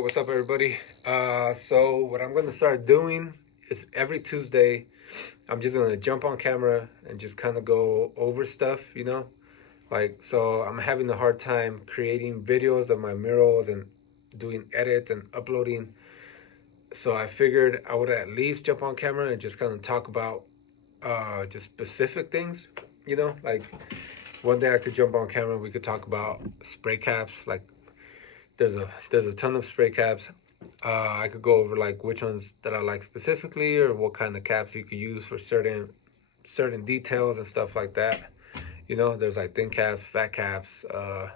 Yo, what's up, everybody? So what I'm gonna start doing is every Tuesday, I'm just gonna jump on camera and just kind of go over stuff, Like, so I'm having a hard time creating videos of my murals and doing edits and uploading. So I figured I would at least jump on camera and just kind of talk about just specific things, Like one day I could jump on camera and we could talk about spray caps, like there's a ton of spray caps. I could go over like which ones that I like specifically, or what kind of caps you could use for certain details and stuff like that. There's like thin caps, fat caps. So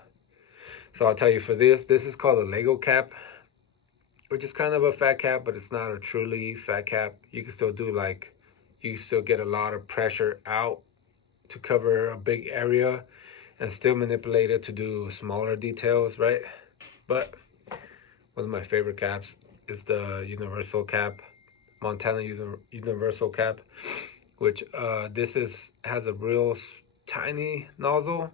I'll tell you, for this is called a Lego cap, which is kind of a fat cap, but it's not a truly fat cap. You can still you can still get a lot of pressure out to cover a big area and still manipulate it to do smaller details, right? But one of my favorite caps is the Universal cap, Montana Universal cap, which has a real tiny nozzle,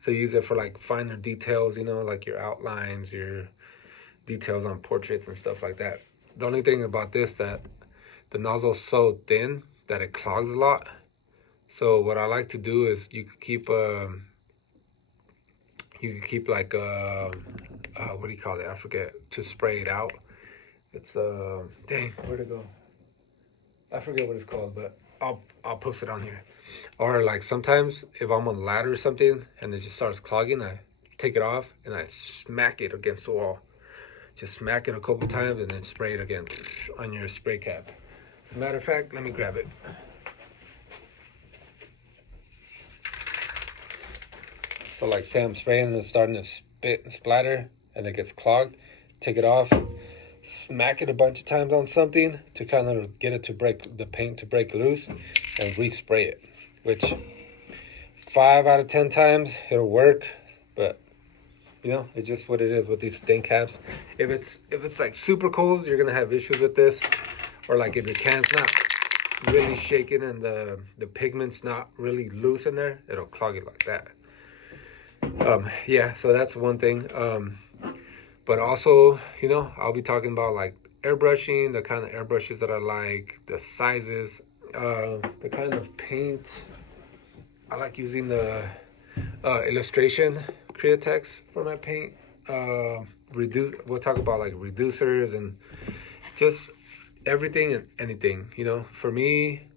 so you use it for like finer details, like your outlines, your details on portraits and stuff like that. The only thing about this, that the nozzle's so thin that it clogs a lot. So what I like to do is you could keep like what do you call it? I forget, to spray it out. It's dang, where'd it go? I forget what it's called, but I'll post it on here. Or like sometimes if I'm on a ladder or something and it just starts clogging, I take it off and I smack it against the wall. Just smack it a couple times and then spray it again on your spray cap. As a matter of fact, let me grab it. So like say I'm spraying and it's starting to spit and splatter and it gets clogged, take it off, smack it a bunch of times on something to kind of get it to break, the paint to break loose, and respray it, which 5 out of 10 times it'll work. But it's just what it is with these thin caps. If it's like super cold, you're gonna have issues with this. Or like if your can's not really shaking and the pigment's not really loose in there, it'll clog it like that. Yeah, so that's one thing. But also, I'll be talking about like airbrushing, the kind of airbrushes that I like, the sizes, the kind of paint. I like using the illustration Createx for my paint. We'll talk about like reducers and just everything and anything. For me,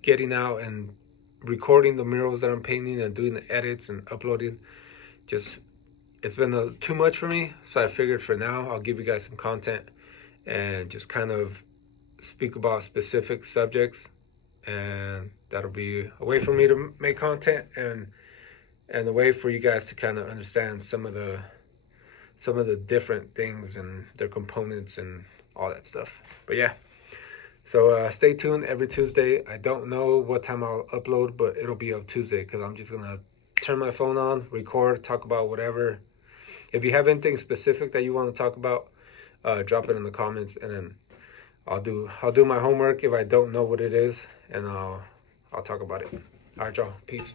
getting out and recording the murals that I'm painting and doing the edits and uploading, it's been too much for me. So I figured for now I'll give you guys some content and just kind of speak about specific subjects, and that'll be a way for me to make content and a way for you guys to kind of understand some of the different things and their components and all that stuff. But yeah, so stay tuned every Tuesday. I don't know what time I'll upload, but it'll be up Tuesday because I'm just gonna turn my phone on, record, talk about whatever. If you have anything specific that you want to talk about, drop it in the comments, and then I'll do my homework if I don't know what it is, and I'll talk about it. All right, y'all. Peace.